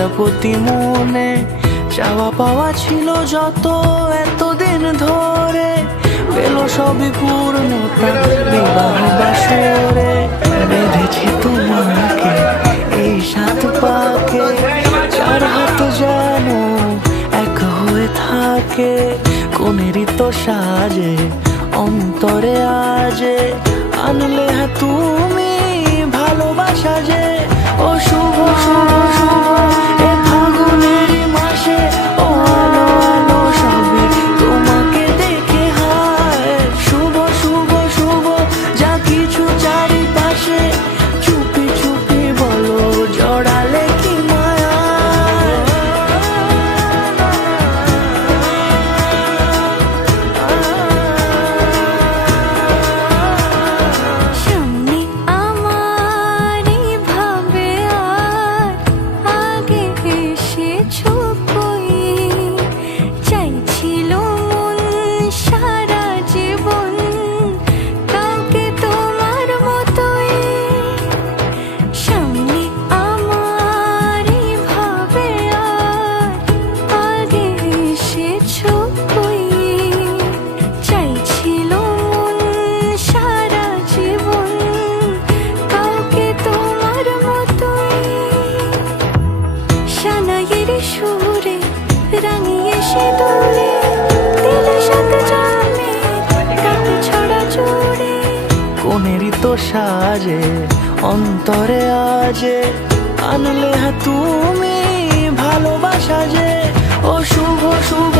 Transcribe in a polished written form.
প্রজাপতি মনে চাওয়া পাওয়া ছিল যত এতদিন ধরে, পেল সবই পূর্ণতা বিবাহ বাসরে। বেঁধেছি তোমাকে এই সাত পাকে, চার হাত যেন এক হয়ে থাকে। কোনেরই তো সাজে অন্তরে আজে, আনলে তুমি ভালোবাসা যে। ও শুভ শুভ শুভ এ ফাগুনেরই মাসে, ও আলো আলো সবই তোমাকে দেখে হায়। শুভ শুভ শুভ যা কিছু চারিপাশে, চুপি চুপি বলো জড়ালে কি মায়া। সামনে আমার ভাবে আর আগে এসেছো কই, চাইছিল মন সারা জীবন কাউকে তোমার মতোই। সামনে আমার ভাবে আর আগে এসেছো কই, চাইছিল মন সারা জীবন কাউকে তোমার মতোই। সানাইয়ের সুরে রাঙিয়ে সে দোলে, দিলে সাথে জমে রাত ছড়া জোরে। কোনেরই তো সাজে অন্তরে আজে, আনলে তুমি ভালোবাসা যে। ও শুভ শুভ